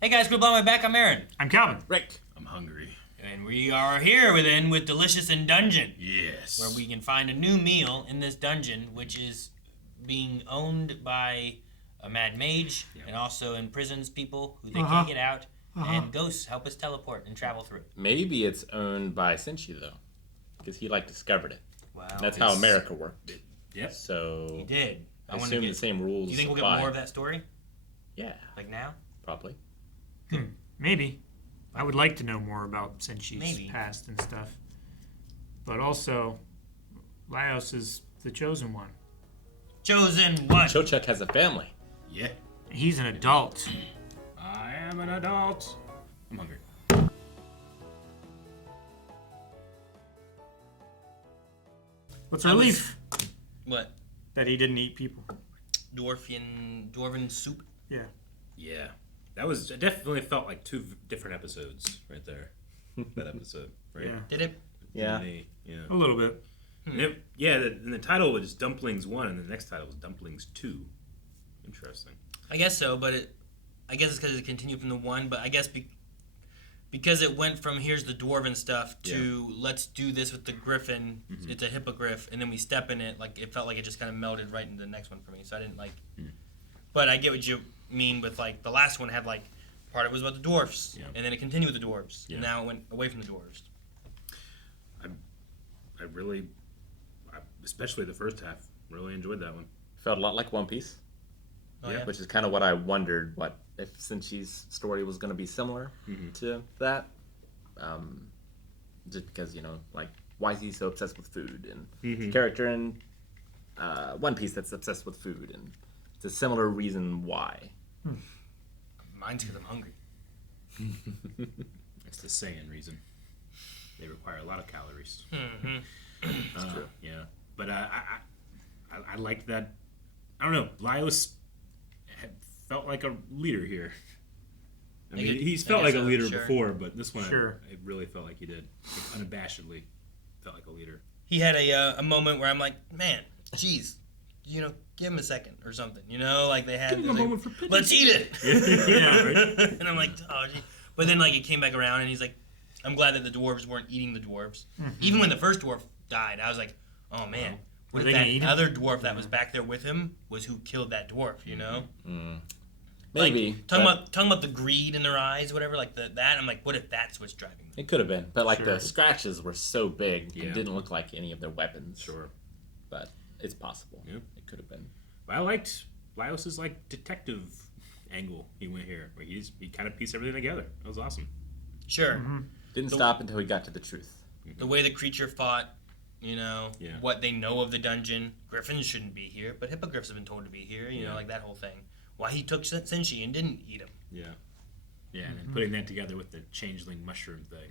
Hey guys, quit blowing my back. I'm Aaron. I'm Calvin. Rick. I'm hungry. And we are here with Delicious in Dungeon. Yes. Where we can find a new meal in this dungeon, which is being owned by a mad mage, and also imprisons people who they can't get out, and ghosts help us teleport and travel through. Maybe it's owned by Senshi, though, because he, discovered it. Wow. That's how America worked. Yep. So... He did. I assume the same rules Do you think we'll apply. get more of that story? Yeah. Like now? Probably. Maybe. I would like to know more about Senshi's past and stuff. But also, Laios is the chosen one. Chosen one. Chochuk has a family. Yeah. He's an adult. I am an adult. I'm hungry. What's a relief? What? That he didn't eat people. Dwarven soup? Yeah. Yeah. It definitely felt like two different episodes right there. That episode, right? Yeah. Did it? Yeah. Yeah. A little bit. And the title was Dumplings 1, and the next title was Dumplings 2. Interesting. I guess so, but I guess it's because it continued from the 1, but I guess because it went from here's the dwarven stuff to let's do this with the griffin. Mm-hmm. It's a hippogriff, and then we step in it. It felt like it just kind of melded right into the next one for me. So I didn't But I get what you mean with the last one had part of it was about the dwarfs, and then it continued with the dwarves, and now it went away from the dwarves. I really, especially the first half, really enjoyed that one. Felt a lot like One Piece. Oh, yeah. Which is kind of what I wondered, if Senshi's story was going to be similar to that. Just because, why is he so obsessed with food? And his character in One Piece that's obsessed with food. And it's a similar reason why. Mine's because I'm hungry. It's the Saiyan reason. They require a lot of calories. That's true. Yeah. But I liked that. I don't know. Laios felt like a leader here. I mean, he's felt like a leader before, but this one, it really felt like he did. Unabashedly felt like a leader. He had a moment where I'm like, man, geez, give him a second or something. They had. Give him a moment for pity. Let's eat it. Yeah, right? And I'm like, oh, gee. But then it came back around, and he's like, I'm glad that the dwarves weren't eating the dwarves. Mm-hmm. Even when the first dwarf died, I was like, oh man, what if that other dwarf that was back there with him was who killed that dwarf? Maybe. Talking about the greed in their eyes, whatever, that. I'm like, what if that's what's driving them? It could have been, but the scratches were so big, it didn't look like any of their weapons. Sure. But it's possible. Yeah. It could have been. But I liked Laios' detective angle he went here, where he kind of pieced everything together. That was awesome. Sure. Mm-hmm. Didn't stop until he got to the truth. The way the creature fought, what they know of the dungeon. Griffins shouldn't be here, but hippogriffs have been told to be here, that whole thing. Why he took Senshi and didn't eat him. Yeah. Yeah, and then putting that together with the changeling mushroom thing.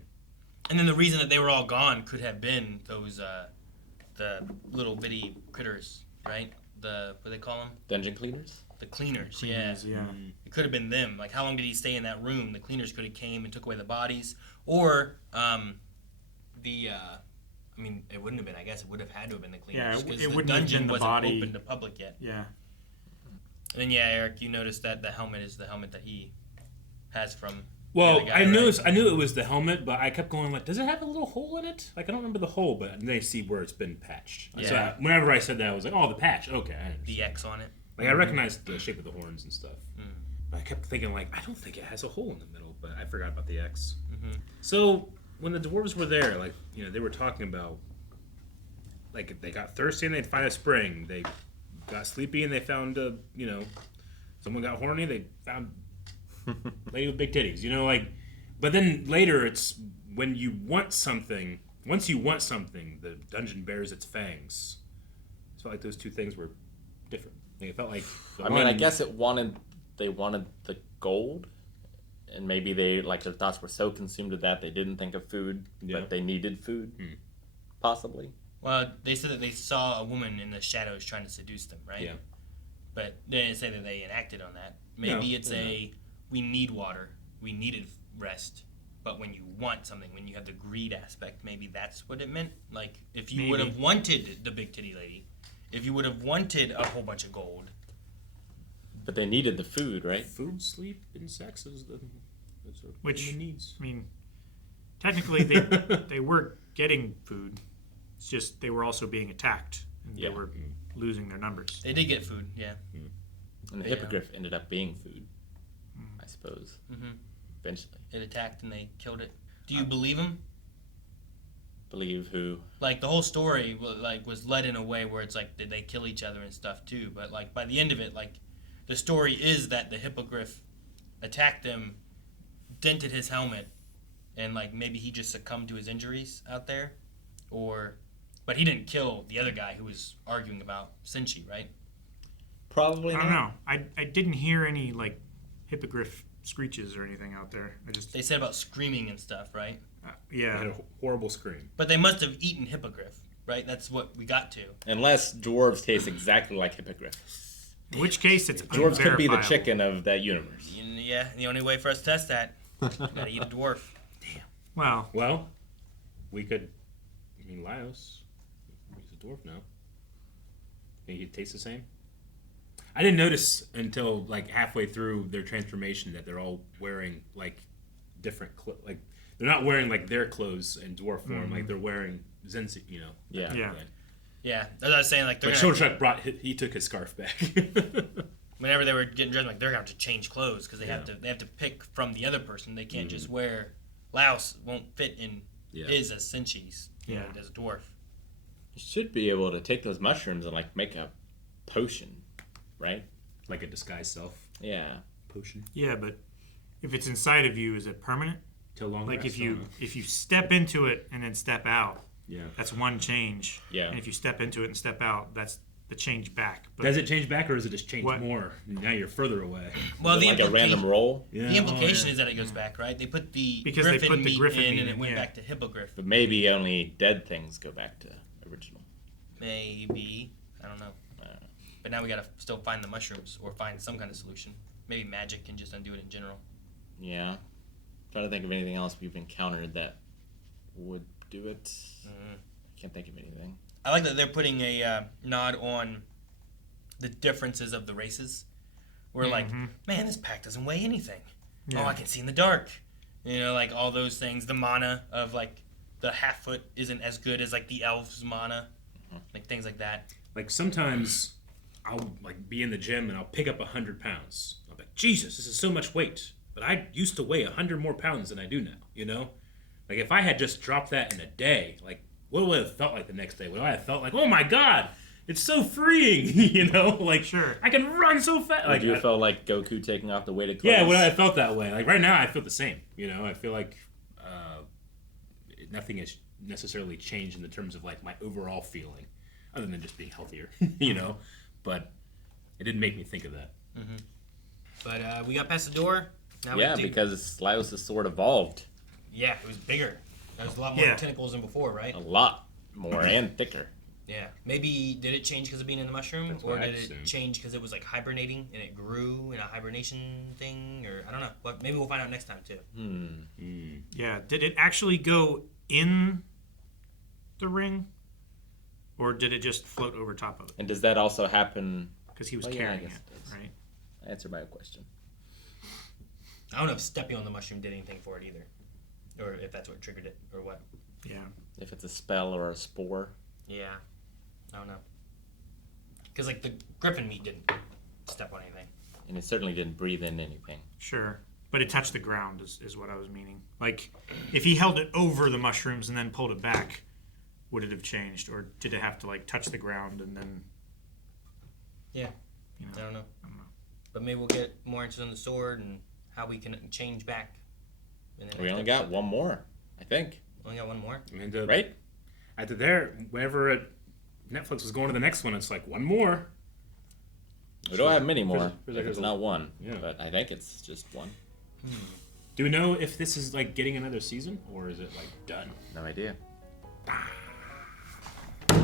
And then the reason that they were all gone could have been those, the little bitty critters, right? What do they call them? Dungeon cleaners? The cleaners, yeah. Mm-hmm. It could have been them. How long did he stay in that room? The cleaners could have came and took away the bodies. Or, it wouldn't have been. I guess it would have had to have been the cleaners. Yeah, it wouldn't have been the body. Open to public yet. Yeah. And then, Eric, you noticed that the helmet is the helmet that he has from... Well, I knew it was the helmet, but I kept going does it have a little hole in it? I don't remember the hole, but then I see where it's been patched. Yeah. So whenever I said that, I was like, oh, the patch. Okay, I understand. The X on it. I recognized the shape of the horns and stuff. But I kept thinking, I don't think it has a hole in the middle, but I forgot about the X. Mm-hmm. So when the dwarves were there, they were talking about, they got thirsty and they'd find a spring. They got sleepy and they found, someone got horny, they found lady with big titties. But then later it's when you want something, once you want something, the dungeon bears its fangs. It felt like those two things were different. It felt like... I guess they wanted the gold, and maybe their thoughts were so consumed with that they didn't think of food, but they needed food, possibly. Well, they said that they saw a woman in the shadows trying to seduce them, right? Yeah. But they didn't say that they enacted on that. Maybe we need water, we needed rest, but when you want something, when you have the greed aspect, maybe that's what it meant. If you would have wanted the big titty lady, if you would have wanted a whole bunch of gold, But they needed the food, right? Food, sleep, and sex those are Which, human needs. I mean, technically they were getting food. It's just they were also being attacked. And they were losing their numbers. They did get food, yeah. And the hippogriff ended up being food, I suppose. Eventually. It attacked and they killed it. Do you believe him? Believe who? Like, the whole story was led in a way where it's like they kill each other and stuff too. But like by the end of it, like the story is that the hippogriff attacked him, dented his helmet, and like maybe he just succumbed to his injuries out there, but he didn't kill the other guy who was arguing about Senshi, right? Probably I not. don't know. I didn't hear any like hippogriff screeches or anything out there. They said about screaming and stuff, right? They had a horrible scream. But they must have eaten hippogriff, right? That's what we got to. Unless dwarves taste exactly like hippogriff. In which case, it's Dwarves could be the unverifiable. chicken of that universe. Yeah, the only way for us to test that, you gotta eat a dwarf. Well, we could. I mean, Laios, he's a dwarf now. Think he'd taste the same? I didn't notice until like halfway through their transformation that they're all wearing like different like they're not wearing like their clothes in dwarf form. Like they're wearing Zensi, you know. Yeah. Yeah, that's what I was saying. Like, But Shoshak he took his scarf back. Whenever they were getting dressed, like they're going to have to change clothes because they have to pick from the other person. They can't just wear. Laos won't fit in his as Senshi's. As a dwarf. You should be able to take those mushrooms and like make a potion, right? Like a disguised self. Yeah. Potion. yeah, but if it's inside of you, is it permanent? Till long Like rest, if you step into it and then step out, yeah, that's one change. Yeah. And if you step into it and step out, that's the change back. But does it change back or does it just change What? more? Now you're further away. Well, Like a random roll. Yeah. The implication is that it goes back, right? They put the Because they griffin put the meat griffin in meat and in, it went yeah. back to hippogriff. But maybe only dead things go back to original. Maybe. I don't know. But now we gotta still find the mushrooms or find some kind of solution. Maybe magic can just undo it in general. Yeah. Trying to think of anything else we've encountered that would do it. Can't think of anything. I like that they're putting a nod on the differences of the races. We're like, man, this pack doesn't weigh anything. Yeah. Oh, I can see in the dark. You know, like all those things. The mana of like the half foot isn't as good as like the elf's mana. Like things like that. Like sometimes I'll like be in the gym and I'll pick up 100 pounds. I'll be like, Jesus, this is so much weight. But I used to weigh 100 more pounds than I do now, you know? Like if I had just dropped that in a day, like what would it have felt like the next day? Would I have felt like, oh my God, it's so freeing, you know? Like Sure. I can run so fast. Like Like you felt like Goku taking off the weighted clothes? yeah, would I have felt that way? Like right now I feel the same, you know? I feel like nothing has necessarily changed in the terms of like my overall feeling, other than just being healthier, you know? But it didn't make me think of that. But we got past the door. Now Yeah, because Laios' sword evolved yeah, it was bigger. There was a lot more Yeah. tentacles than before, right? a lot more and thicker. Yeah. Maybe did it change because of being in the mushroom, That's or what I did it assumed. change because it was like hibernating and it grew in a hibernation thing, or I don't know. But maybe we'll find out next time too. Yeah. Did it actually go in the ring, or did it just float over top of it? And does that also happen? Because he was Oh, yeah, I carrying guess it, it does. right? Answer my question. I don't know if stepping on the mushroom did anything for it either, or if that's what triggered it, or what. Yeah. If it's a spell or a spore. Yeah, I don't know. Because like the griffin meat didn't step on anything. And it certainly didn't breathe in anything. Sure. But it touched the ground is what I was meaning. Like, if he held it over the mushrooms and then pulled it back, would it have changed? Or did it have to, like, touch the ground and then... Yeah, You know, I don't know. I don't know. But maybe we'll get more answers on the sword and how we can change back. in the We next only got episode. one more, I think. Only got one more. I mean, Right? After there, whenever Netflix was going to the next one, it's like one more. We don't have many more. Feels like If it's there's a- not one. Yeah. But I think it's just one. Do we know if this is like getting another season or is it like done? No idea.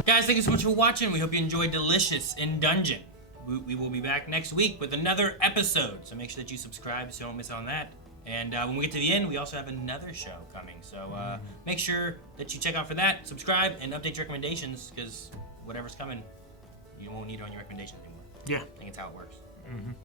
Guys, thank you so much for watching. We hope you enjoyed Delicious in Dungeon. We will be back next week with another episode, so make sure that you subscribe so you don't miss out on that. And when we get to the end, we also have another show coming. So make sure that you check out for that, subscribe, and update your recommendations, because whatever's coming, you won't need it on your recommendations anymore. Yeah. I think it's how it works.